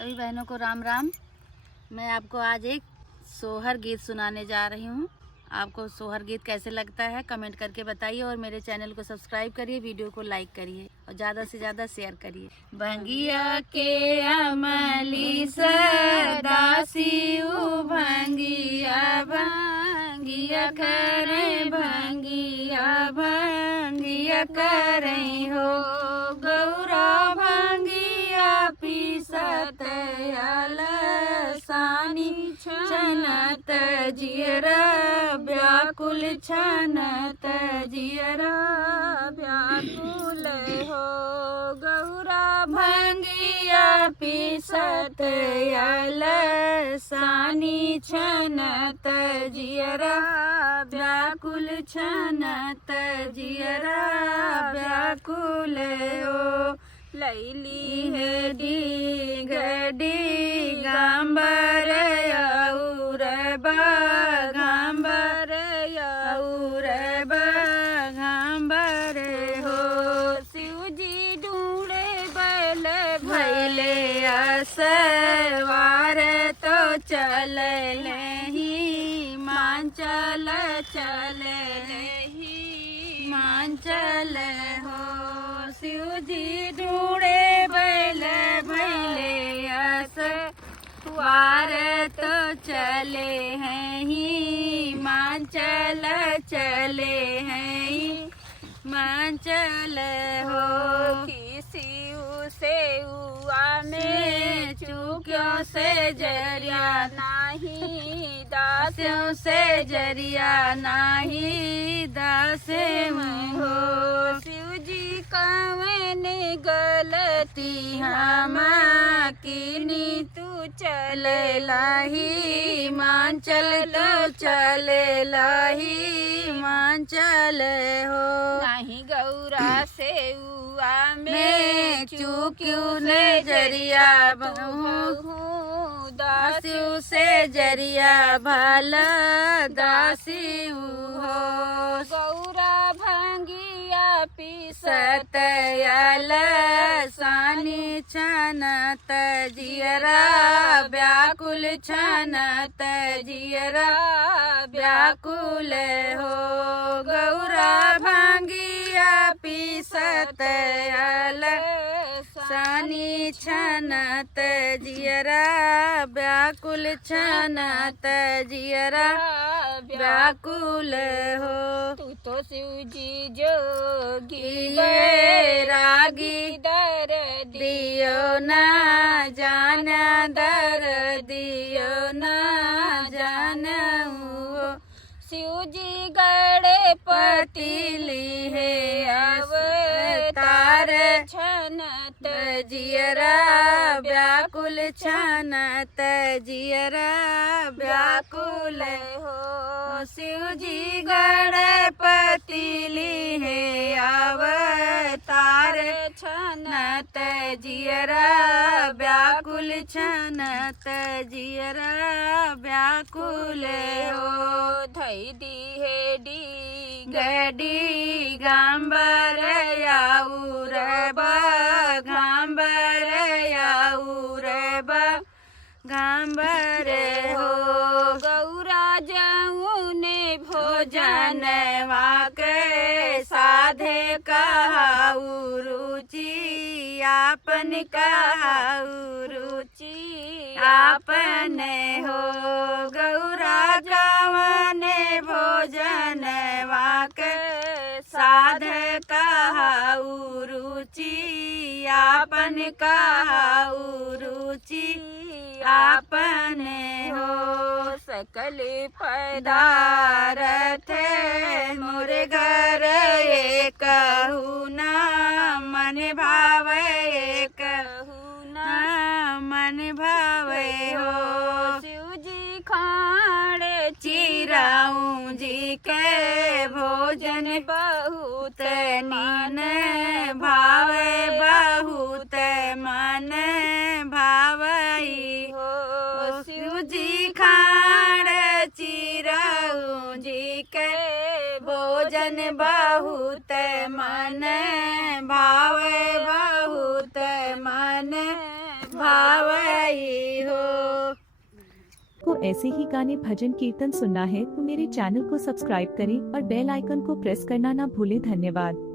सभी बहनों को राम राम। मैं आपको आज एक सोहर गीत सुनाने जा रही हूँ। आपको सोहर गीत कैसे लगता है कमेंट करके बताइए और मेरे चैनल को सब्सक्राइब करिए, वीडियो को लाइक करिए और ज़्यादा से ज़्यादा शेयर करिए। भंगिया के अमली सदासी भंगिया भंगिया करें भंगिया भंगिया करें हो गौरा भंगिया पीसत सानी छनत जियरा व्याकुल छनत जियरा व्याकुल हो गौरा भंगिया पीसत सानी छनत जियरा व्याकुल छनत जियरा व्याकुल हो। लैली है डी गांबर और बागांबर और बागांबर हो शिवजी ढूंढे बैल भैले असवार तो चल ही मांचल चल ही मांचल हो शिवजी ढूंढे बैल भैले असवार तो चले हैं ही मांचल चले हैं ही मांचल हो। किसी से हुआ में चूक्यों से जरिया नहीं दास्यों से जरिया नहीं दासे हो शिवजी कवन गलती हम कीनी तू चले लाही मांचल तो चले लाही मांचल हो। नहीं गौरा से हुआ में चूक्यों ने जरिया दासियों से जरिया भला दासी हो गौरा भंगिया पीसत सानी छनत जियरा व्याकुल छनत जियरा व्याकुल हो गौरा भंगिया पीसत सानी छनत जियरा व्याकुल छनत जियरा व्याकुल हो। तू तो शिवजी जोगी रागी दर दियो ना जान दर दियो ना जान शिवजी गड़े पतीली है अवतार छनत जियरा व्याकुल छनत जियरा व्याकुल हो शिवजी गड़े पतीली है अवतार छनत जियरा व्याकुल छनत जियरा व्याकुल हो। धई दी है डी गांबर याऊर गांबर याऊर गांबर हो गौरा जाऊँ ने भोजन वाके साधे कहाऊ रुचि आपन कहाऊ रुचि आपन हो गौरा जावन भोजन वाके साध कहाऊ रुचि आपन कहाऊ रुचि आपन हो सकल पदार्थ मोरे घर एक ना मन भावे कहूना मन भावे हो शिवजी खाड़े चिराऊं जी के भोजन बहुत नीन भावे बहुत मन भावई हो शिवजी खाड़ चिराऊं जी के भोजन बहुत मन भावे बहुत मन भावई ऐसे ही गाने भजन कीर्तन सुनना है तो मेरे चैनल को सब्सक्राइब करें और बेल आइकन को प्रेस करना ना भूलें। धन्यवाद।